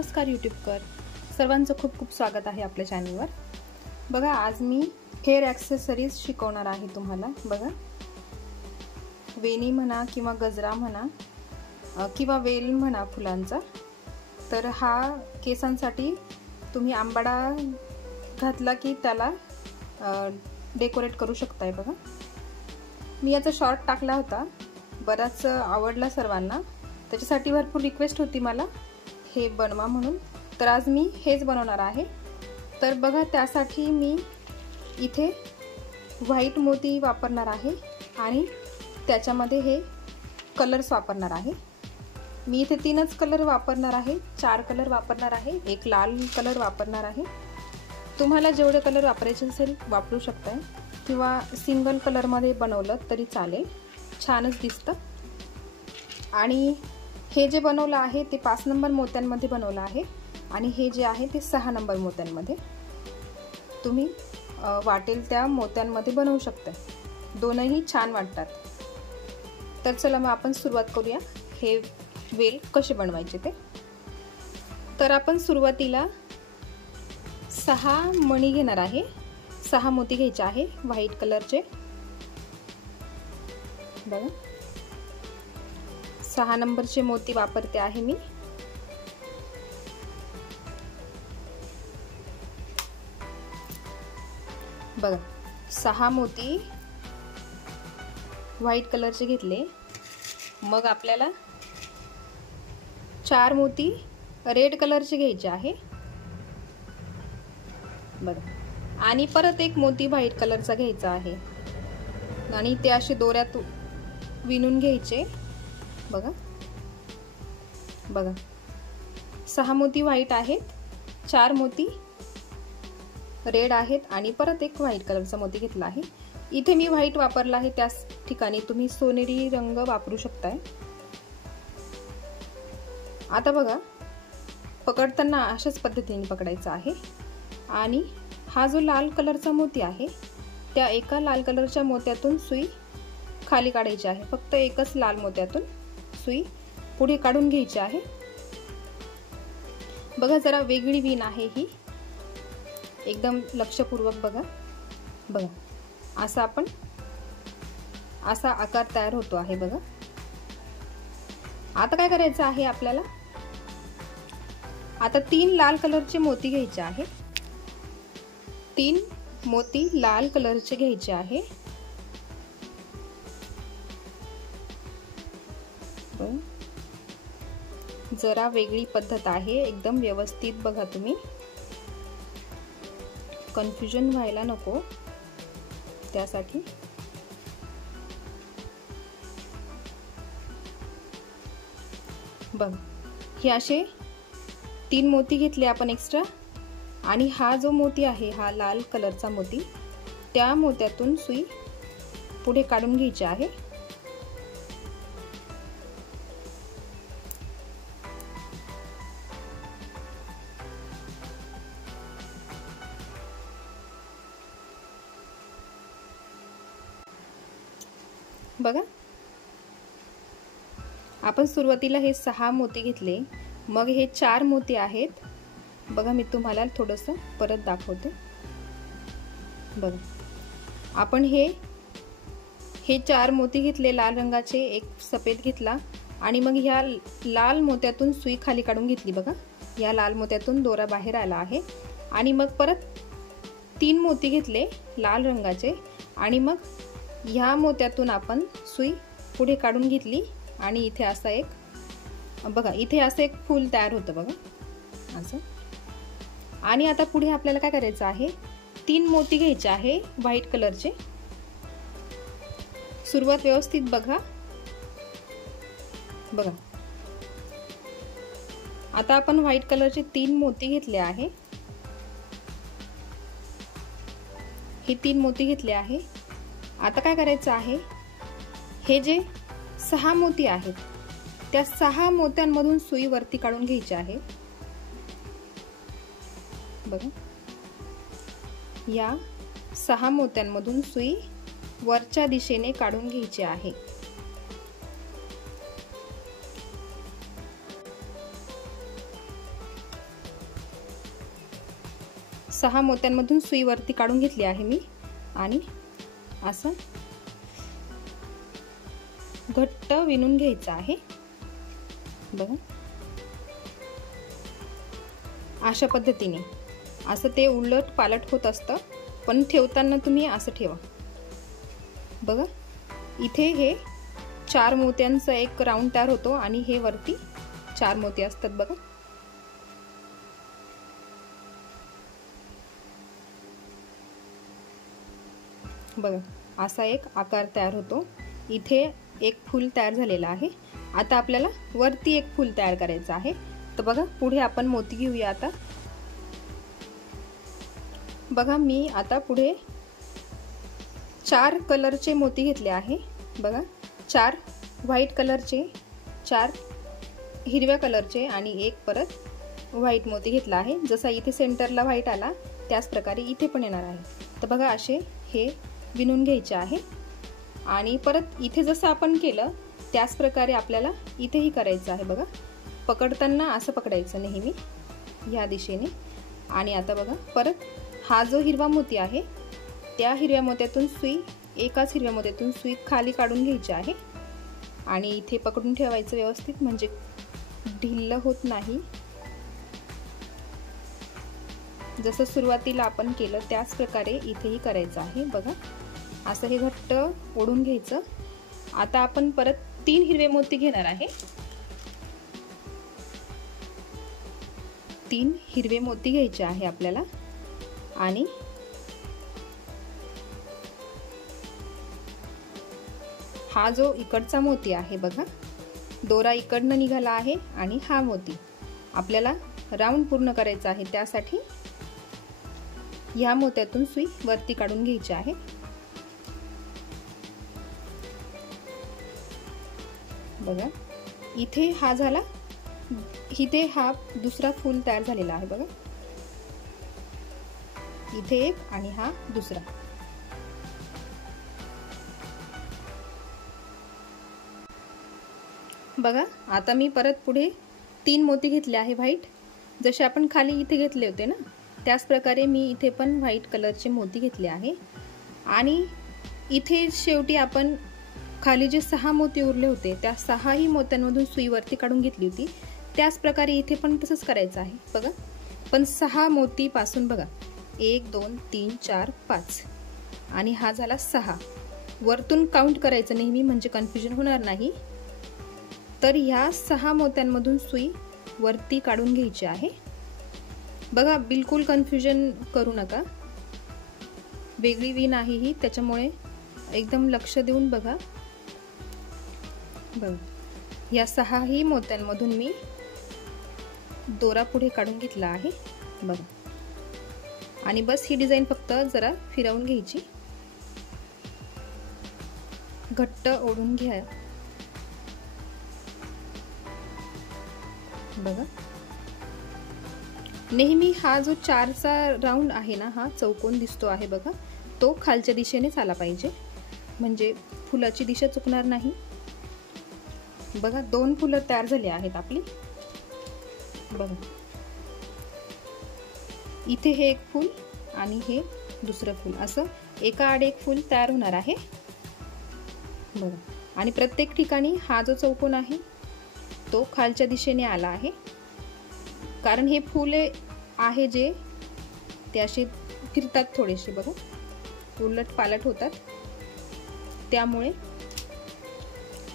नमस्कार यूट्यूबकर सर्वांचं खूप खूप स्वागत आहे आपल्या चॅनलवर। बघा, आज मी हेअर ॲक्सेसरीज शिकवणार आहे तुम्हाला। बघा, वेणी म्हणा किंवा गजरा म्हणा किंवा वेल म्हणा फुलांचा, तर हा केसांसाठी तुम्ही आंबाडा घातला की त्याला डेकोरेट करू शकताय। बघा, मी याचा शॉर्ट टाकला होता, बराच आवडला सर्वांना, त्याच्यासाठी भरपूर रिक्वेस्ट होती मला हे बनवा म्हणून, तर आज मी हेच बनवणार आहे। तर बघा, त्यासाठी मी इथे व्हाईट मोती वापरणार आहे आणि त्याच्यामध्ये हे कलर्स वापरणार आहे। मी इथे 3च कलर वापरणार आहे, 4 कलर वापरणार आहे, एक लाल कलर वापरणार आहे। तुम्हाला जेवढे कलर वापरायचे असेल वापरू शकताय किंवा सिंगल कलरमध्ये बनवलं तरी चालेल, छानच दिसतं। आणि हे जे बनवलं आहे ते 5 नंबर मोत्यांमध्ये बनवलं आहे आणि हे जे आहे ते 6 नंबर मोत्यांमध्ये। तुम्ही वाटेल त्या मोत्यांमध्ये बनवू शकता, दोनही छान वाटतात। तर चला मग आपण सुरुवात करूया हे वेल कसे बनवायचे ते। तर आपण सुरुवातीला 6 मणी घेणार आहे, 6 मोती घ्यायचे आहे व्हाईट कलरचे। बघा, 6 नंबरचे मोती वापरते आहे मी। बघा, 6 मोती व्हाईट कलरचे घेतले। मग आपल्याला 4 मोती रेड कलरचे घ्यायचे आहे। बघा, आणि परत एक मोती व्हाईट कलरचा घ्यायचा आहे आणि ते असे दोऱ्यात विणून घ्यायचे। बघा बघा, 6 मोती व्हाईट आहेत, 4 मोती रेड आहेत आणि परत एक व्हाईट कलरचा मोती घेतला आहे। इथे मी व्हाईट वापरला आहे, त्याच ठिकाणी तुम्ही सोनेरी रंग वापरू शकताय। आता बघा, पकडताना अशाच पद्धतीने पकडायचा आहे आणि हा जो लाल कलरचा मोती आहे त्या एका लाल कलरच्या मोत्यातून सुई खाली काढायची आहे। फक्त एकच लाल मोत्यातून सुई पुढे काढून घ्यायची आहे। बघा, जरा वेगळी विण आहे ही, एकदम लक्षपूर्वक बघा। बघा, असा आपण असा आकार तयार होतो आहे। बघा, आता काय करायचं आहे आपल्याला, आता 3 लाल कलरचे मोती घ्यायचे आहे, 3 मोती लाल कलरचे घ्यायचे आहे। जरा वेगळी पद्धत आहे, एकदम व्यवस्थित बघा, तुम्ही कन्फ्युजन व्हायला नको त्यासाठी। बघ, हे असे 3 मोती घेतले आपण एक्स्ट्रा आणि हा जो मोती आहे हा लाल कलरचा मोती, त्या मोत्यातून सुई पुढे काढून घ्यायची आहे। बघा, आपण सुरुवातीला हे 6 मोती घेतले, मग हे 4 मोती आहेत। बघा, मी तुम्हाला थोडंसं परत दाखवते। बघा, आपण हे 4 मोती घेतले लाल रंगाचे, एक सफेद घेतला आणि मग ह्या लाल मोत्यातून सुई खाली काढून घेतली। बघा, या लाल मोत्यातून दोरा बाहेर आला आहे आणि मग परत 3 मोती घेतले लाल रंगाचे आणि मग ह्या मोत्यातून आपण सुई पुढे काढून घेतली आणि इथे असा एक, बघा, इथे असं एक फूल तयार होतं। बघा, असं। आणि आता पुढे आपल्याला काय करायचं आहे, 3 मोती घ्यायचे आहे व्हाईट कलरचे। सुरुवात व्यवस्थित बघा। बघा, आता आपण व्हाईट कलरचे 3 मोती घेतले आहे, हे 3 मोती घेतले आहे। आता काय करायचं आहे, हे जे 6 मोती आहेत त्या 6 मोत्यांमधून सुई वरती काढून घ्यायची आहे। बघा, या 6 मोत्यांमधून सुई वरच्या दिशेने काढून घ्यायची आहे। 6 मोत्यांमधून सुई वरती काढून घेतली आहे मी आणि असं घट्ट विणून घ्यायचं आहे बघा। अशा पद्धतीने असं ते उलट पालट होत असतं, पण ठेवताना तुम्ही असं ठेवा बघा। इथे हे 4 मोत्यांचा एक राऊंड तयार होतो आणि हे वरती 4 मोती असतात बघा। बघा असा एक आकार तयार होतो। इथे एक फूल तयार झालेला आहे। आता आपल्याला वरती एक फूल तयार करायचं आहे। तर बघा पुढे आपण मोती घेऊया आता। बघा मी आता पुढे 4 कलरचे मोती घेतले आहे बघा। 4 व्हाईट कलरचे, 4 हिरव्या कलरचे आणि एक परत व्हाईट मोती घेतला आहे। जसा इथे सेंटरला व्हाईट आला त्याच प्रकारे इथे पण येणार आहे। तर बघा असे हे विणून घ्यायचे आहे आणि परत इथे जसं आपण केलं त्याच प्रकारे आपल्याला इथेही करायचं आहे बघा। पकडताना असं पकडायचं नेहमी या दिशेने। आणि आता बघा परत हा जो हिरवा मोती आहे त्या हिरव्या मोत्यातून सुई, एकाच हिरव्या मोत्यातून सुई खाली काढून घ्यायची आहे आणि इथे पकडून ठेवायचं व्यवस्थित, म्हणजे ढिल्ल होत नाही। जसं सुरुवातीला आपण केलं त्याच प्रकारे इथेही करायचं आहे बघा। असं हे घट्ट ओढून घ्यायचं। आता आपण परत 3 हिरवे मोती घेणार आहे। 3 हिरवे मोती घ्यायचे आहे आपल्याला आणि हा जो इकडचा मोती आहे बघा, दोरा इकडनं निघाला आहे आणि हा मोती आपल्याला राऊंड पूर्ण करायचा आहे। त्यासाठी या मोत्यातून सुई वरती काढून घ्यायची आहे बघा। इथे हा झाला, इथे हा दुसरा फूल तयार झालेला आहे बघा। इथे एक आणि हा दुसरा। बघा आता मी परत पुढे 3 मोती घेतले आहे व्हाईट, जसे आपण खाली इथे घेतले होते ना त्याच प्रकारे मी इथे पण व्हाईट कलरचे मोती घेतले आहे। आणि इथे शेवटी आपण खाली जे 6 मोती उरले होते त्या 6ही मोत्यांमधून सुई वरती काढून घेतली होती, त्याच प्रकारे इथे पण तसंच करायचं आहे बघा। पण 6 मोती पासून बघा 1 2 3 4 5 आणि हा झाला 6, वरतून काउंट करायचं नेहमी, म्हणजे कन्फ्युजन होणार नाही। तर ह्या 6 मोत्यांमधून सुई वरती काढून घ्यायची आहे बघा। बिलकुल कन्फ्युजन करू नका, वेगळी विण आहे ही, त्याच्यामुळे एकदम लक्ष देऊन बघा। बघा या 6ही मोत्यांमधून मी दोरा पुढे काढून घेतला आहे बघा। आणि बस ही डिझाइन फक्त जरा फिरवून घ्यायची, घट्ट ओढून घ्या बघा। नेहमी हा जो 4चा राऊंड आहे ना, हा चौकोन दिसतो आहे बघा, तो खालच्या दिशेनेच आला पाहिजे, म्हणजे फुलाची दिशा चुकणार नाही बघा। 2 फुलं तयार झाली आहेत आपली बघा। इथे हे एक फूल आणि हे दुसरं फूल, असं एका आड एक फूल तयार होणार आहे बघा। आणि प्रत्येक ठिकाणी हा जो चौकोन आहे तो खालच्या दिशेने आला आहे, कारण हे फुले आहे जे ते असे फिरतात थोडेसे बघा, उलट पालट होतात, त्यामुळे।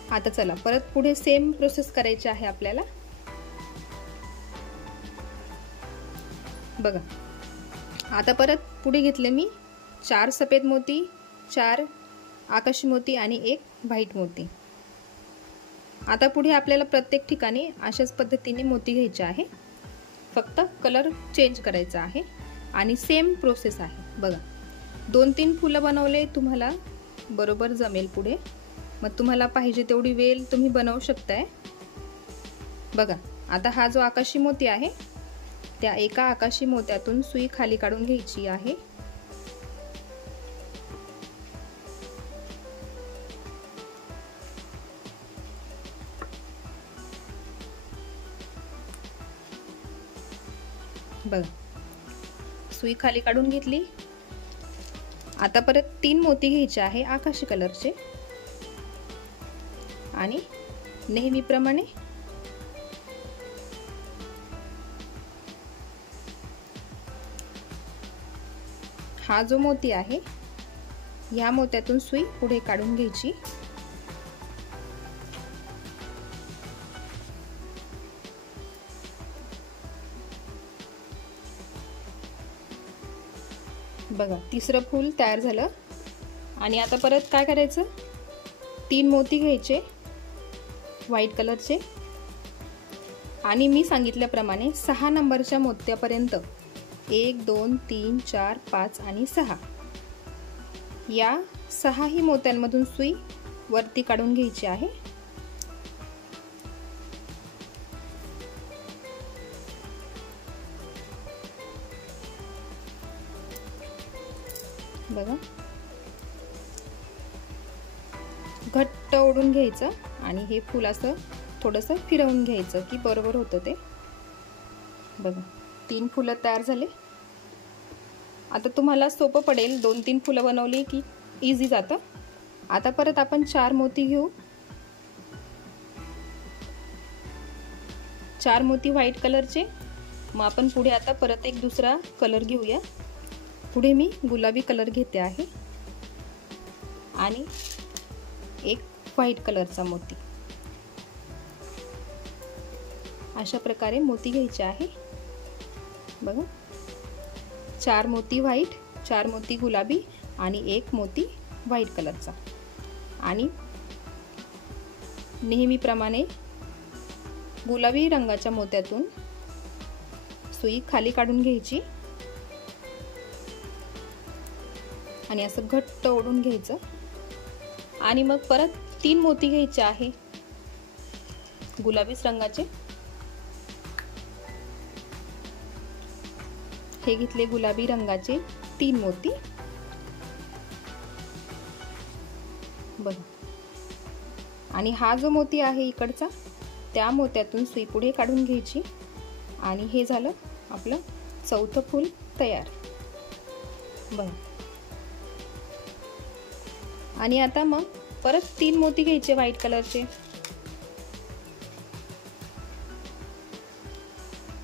आता चला परत पुढे सेम प्रोसेस करायची आहे आपल्याला बघा। आता परत पुढे घेतले मी 4 सफेद मोती, 4 आकाशी मोती आणि 1 व्हाईट मोती। आता पुढे आपल्याला प्रत्येक ठिकाणी अशाच पद्धतीने मोती घ्यायचे आहे, फक्त कलर चेंज करायचा आहे आणि सेम प्रोसेस आहे बघा। 2-3 फुलं बनवले तुम्हाला बरोबर जमेल पुढे, मग तुम्हाला पाहिजे तेवढी वेल तुम्ही बनवू शकताय बघा। आता हा जो आकाशी मोती आहे त्या एका आकाशी मोत्यातून सुई खाली काढून घ्यायची आहे बघा। सुई खाली काढून घेतली। आता परत 3 मोती घ्यायचे आहे आकाशी कलरचे आणि नेहमीप्रमाणे हा जो मोती आहे या मोत्यातून सुई पुढे काढून घ्यायची। बघा तिसरं फूल तयार झालं। आणि आता परत काय करायचं, 3 मोती घ्यायचे व्हाईट कलरचे आणि मी सांगितल्याप्रमाणे 6 नंबरच्या मोत्यापर्यंत 1 2 3 4 5 आणि 6 या 6ही मोत्यांमधून सुई वरती काढून घ्यायची आहे। बघा घट्ट ओढून घ्यायचं आणि हे फूल असं थोडंसं फिरवून घ्यायचं की बरोबर होतं ते। बघा 3 फुलं तयार झाले। आता तुम्हाला सोपं पडेल, 2-3 फुलं बनवली की इझी जातं। आता परत आपण 4 मोती घेऊ। 4 मोती व्हाईट कलरचे। मग आपण पुढे आता परत एक दुसरा कलर घेऊया। पुढे मी गुलाबी कलर घेते आहे आणि एक व्हाईट कलरचा मोती। अशा प्रकारे मोती घ्यायचे आहे। बघा 4 मोती व्हाईट, 4 मोती गुलाबी आणि 1 मोती व्हाईट कलरचा आणि नेहमीप्रमाणे गुलाबी रंगाच्या मोत्यातून सुई खाली काढून घ्यायची आणि असं घट्ट ओढून घ्यायचं आणि मग परत 3 मोती घ्यायचे आहे गुलाबीच रंगाचे। हे घेतले गुलाबी रंगाचे 3 मोती। बघा आणि हा जो मोती आहे इकडचा त्या मोत्यातून सुई पुढे काढून घ्यायची आणि हे झालं आपलं चौथं फूल तयार। बघा आणि आता मग परत 3 मोती घ्यायचे व्हाईट कलरचे।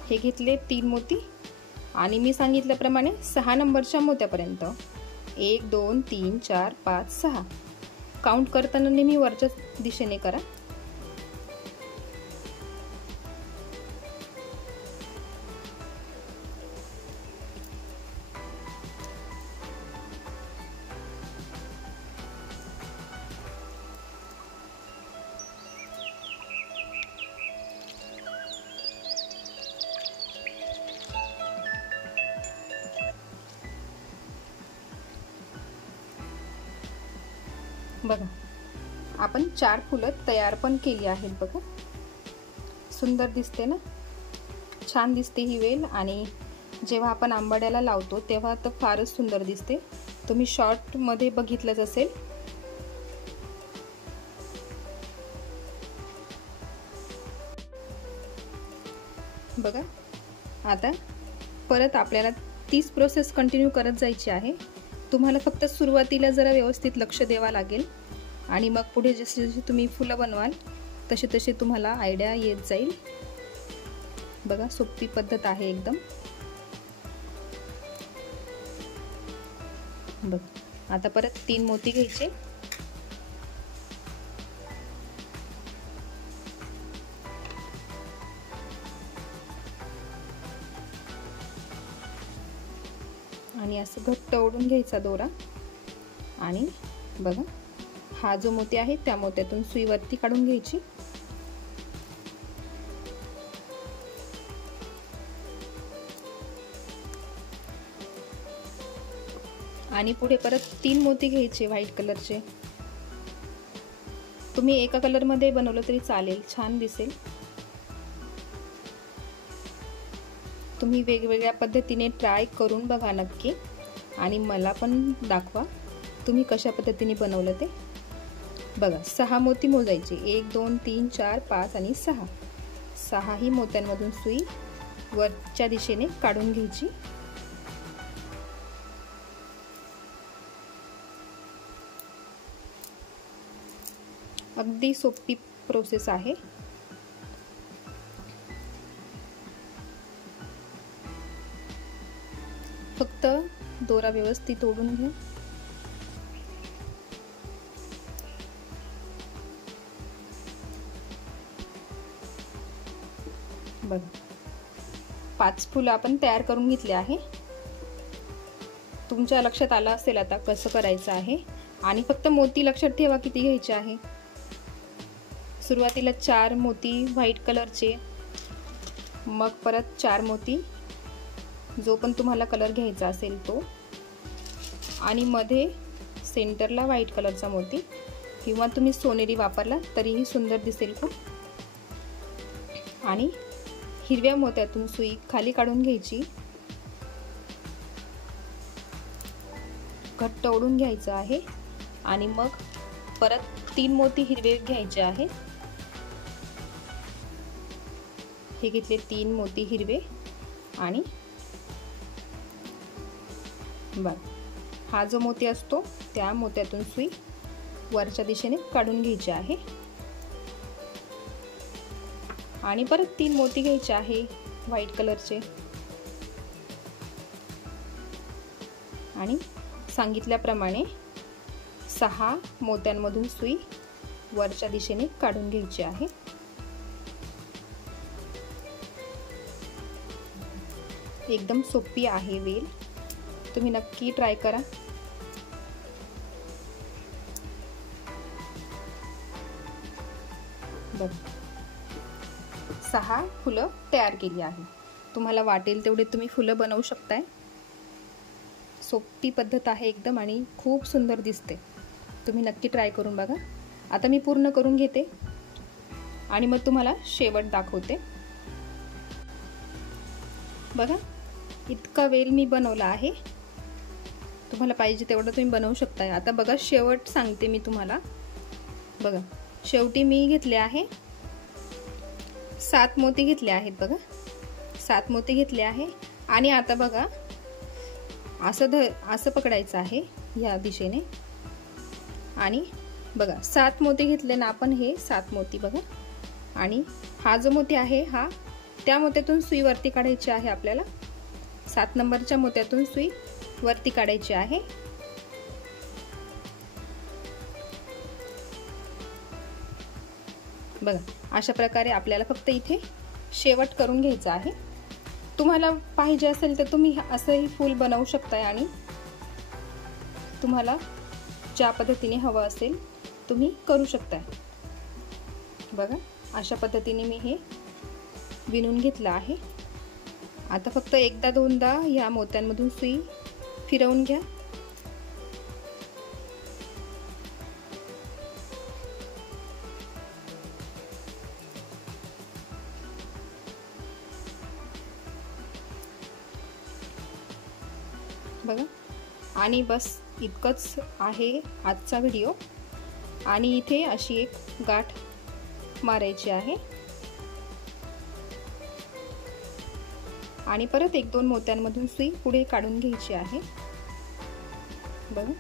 हे घेतले 3 मोती आणि मी सांगितल्याप्रमाणे 6 नंबरच्या मोत्यापर्यंत 1 2 3 4 5 6 काउंट करताना नेहमी वरच्या दिशेने करा। बघा आपण 4 फुलं तयार पण केली आहेत। बघा सुंदर दिसते ना, छान दिसते ही वेल आणि जेव्हा आपण आंबाड्याला लावतो तेव्हा तर फारच सुंदर दिसते। तुम्ही शॉर्ट मध्ये बघितलंच असेल। बघा आता परत आपल्याला तीच प्रोसेस कंटिन्यू करत जायची आहे। तुम्हाला फक्त सुरुवातीला जरा व्यवस्थित लक्ष द्यावं लागेल आणि मग पुढे जसे जसे तुम्ही फुलं बनवाल तसे तसे तुम्हाला आयडिया येत जाईल। बघा सोपी पद्धत आहे एकदम। बघ आता परत 3 मोती घ्यायचे आणि असं घट्ट ओढून घ्यायचा दोरा आणि बघा हा जो मोती आहे त्या मोत्यातून सुई वरती काढून घ्यायची आणि पुढे परत 3 मोती घ्यायचे व्हाईट कलरचे। तुम्ही एका कलर मध्ये बनवलं तरी चालेल, छान दिसेल। तुम्ही वेगवेगळ्या पद्धतीने ट्राय करून बघा नक्की आणि मला पण दाखवा तुम्ही कशा पद्धतीने बनवलं ते। बघा 6 मोती मोजायचे 1 2 3 4 5 आणि 6 6ही मोत्यांमधून सुई वरच्या दिशेने काढून घ्यायची अगदी सोपी प्रोसेस आहे। फक्त दोरा व्यवस्थित ओढून घ्या। बघ, 5 फुलं आपण तयार करून घेतले आहे। तुमच्या लक्षात आलं असेल आता कसं करायचं आहे। आणि फक्त मोती लक्षात ठेवा किती घ्यायचे आहे। सुरुवातीला 4 मोती व्हाईट कलरचे, मग परत 4 मोती जो पण तुम्हाला कलर घ्यायचा असेल तो, आणि मध्ये सेंटरला व्हाईट कलरचा मोती, किंवा तुम्ही सोनेरी वापरला तरीही सुंदर दिसेल खूप। आणि हिरव्या मोत्यातून सुई खाली काढून घ्यायची, घट्ट ओढून घ्यायचं आहे। आणि मग परत 3 मोती हिरवे घ्यायचे आहेत। हे घेतले 3 मोती हिरवे, आणि बघ, हा जो मोती असतो त्या मोत्यातून सुई वरच्या दिशेने काढून घ्यायची आहे। आणि परत 3 मोती घ्यायचे आहे व्हाईट कलरचे, आणि सांगितल्याप्रमाणे 6 मोत्यांमधून सुई वरच्या दिशेने काढून घ्यायची आहे। एकदम सोपी आहे वेल, तुम्ही नक्की ट्राय करा। बघ, 6 फुलं तयार केली आहे। तुम्हाला वाटेल तेवढे तुम्ही फुलं बनवू शकताय। सोपी पद्धत आहे एकदम, आणि खूप सुंदर दिसते। तुम्ही नक्की ट्राय करून बघा। आता मी पूर्ण करून घेते आणि मग तुम्हाला शेवट दाखवते। बघा, इतका वेल मी बनवला आहे। तुम्हाला पाहिजे तेवढं तुम्ही बनवू शकताय। आता बघा, शेवट सांगते मी तुम्हाला। बघा, शेवटी मी घेतले आहे 7 मोती घेतले आहेत। बघा, 7 मोती घेतले आहे। आणि आता बघा, असं पकडायचं आहे या दिशेने, आणि बघा 7 मोती घेतले ना आपण, हे 7 मोती बघा। आणि हा जो मोती आहे हा त्या मोत्यातून सुई वरती काढायची आहे आपल्याला। 7 नंबरच्या मोत्यातून सुई वरती काढायची आहे। बघा, अशा प्रकारे आपल्याला फक्त इथे शेवट करून घ्यायचा आहे। तुम्हाला पाहिजे असेल तर तुम्ही असंही फूल बनवू शकताय, आणि तुम्हाला ज्या पद्धतीने हवं असेल तुम्ही करू शकताय। बघा, अशा पद्धतीने मी हे विणून घेतलं आहे। आता फक्त एकदा दोनदा या मोत्यांमधून सुई फिरवून घ्या। बघा, आणि बस इतकंच आहे आजचा व्हिडिओ। आणि इथे अशी एक गाठ मारायची आहे, आणि परत 1-2 मोत्यांमधून सुई पुढे काढून घ्यायची आहे। बघा,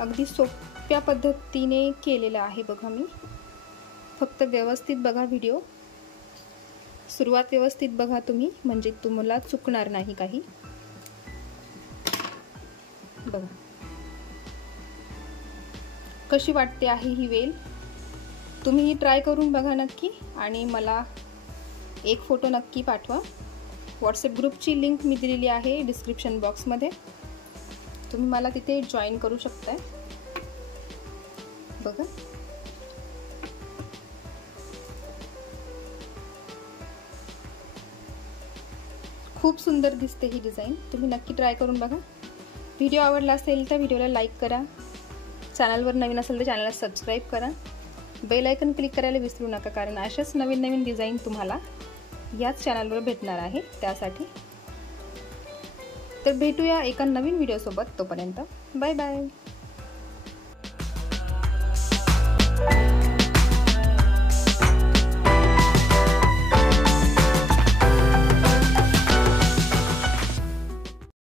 अगदी सोप्या पद्धतीने केलेलं आहे बघा मी। फक्त व्यवस्थित बघा व्हिडिओ, सुरुवात व्यवस्थित बघा तुम्ही, म्हणजे तुम्हाला चुकणार नाही काही। बघा, कशी वाटते आहे ही वेल। तुम्ही ट्राय करून बघा नक्की, आणि मला एक फोटो नक्की पाठवा। व्हॉट्सअप ग्रुपची लिंक मी दिलेली आहे डिस्क्रिप्शन बॉक्समध्ये, तुम्ही मला तिथे जॉईन करू शकताय। बघा, खूप सुंदर दिसते ही डिझाईन, तुम्ही नक्की ट्राय करून बघा। व्हिडिओ आवडला असेल तर व्हिडिओला लाईक करा, चॅनलवर नवीन असेल तर चॅनलला सबस्क्राईब करा, बेल आयकन क्लिक करायला विसरू नका, कारण अशाच नवीन नवीन डिझाईन तुम्हाला याच चॅनलवर भेटणार आहे त्यासाठी। तर भेटूया एका नवीन व्हिडिओसोबत, तोपर्यंत बाय बाय।